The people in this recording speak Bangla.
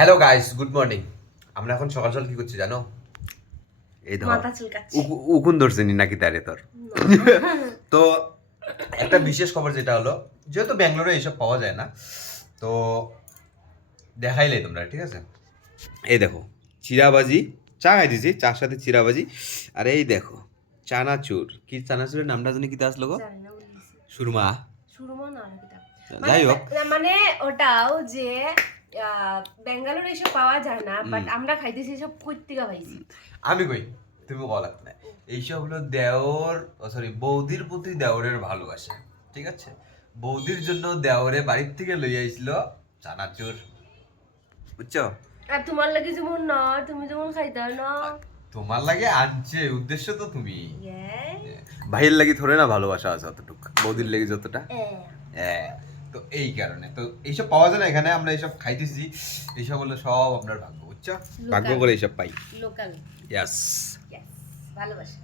Hello guys, good morning. আমরা এখন সকাল সকাল কি করছি জানো? এই ধর মাথা চুলকাচ্ছি। উকুন ধরছে নি নাকি তারে তোর? তো একটা বিশেষ খবর যেটা হলো, যেহেতু ব্যাঙ্গালোরে এইসব পাওয়া যায় না, তো দেখাইলে তোমরা, ঠিক আছে? এই দেখো চিরাবাজি, চা খাই দিছি, চার সাথে চিরাবাজি। আর এই দেখো চানাচুর, কি চানাচুরের নামটা জানি কিতা আসলো গো? জানি না বলতেছি। সুরমা। সুরমা না আর কিটা। যাই হোক, মানে ওটাও যে বেঙ্গালুরু এসব পাওয়া যায় না, বাট আমরা খাইতেছি সব কইতিকা পাইছি। আমি কই, তুমি বলাত না। এইসব হলো দেওর, সরি বৌদির প্রতি দেওরের ভালোবাসা, ঠিক আছে? বৌদির জন্য দেওরে বাড়ির থেকে লই আইছিল চানাচুর, বুঝছো? আর তোমার লাগে যেমন না, তুমি যেমন খাইতে না। তোমার লাগে আনছে, উদ্দেশ্য তো তুমি। ইয়ে ভাইয়ের লাগি থোড়ে না ভালোবাসা আছে অতটুকু, বৌদির লাগি যতটা। এ হ্যাঁ, তো এই কারণে তো এইসব পাওয়া যায় না এখানে, আমরা এইসব খাইতেছি। এইসব হলো সব আপনার ভাগ্য, বুঝছো? ভাগ্য করে এইসব পাই। লোকাল। ইয়াস। ইয়েস, ভালোবাসা।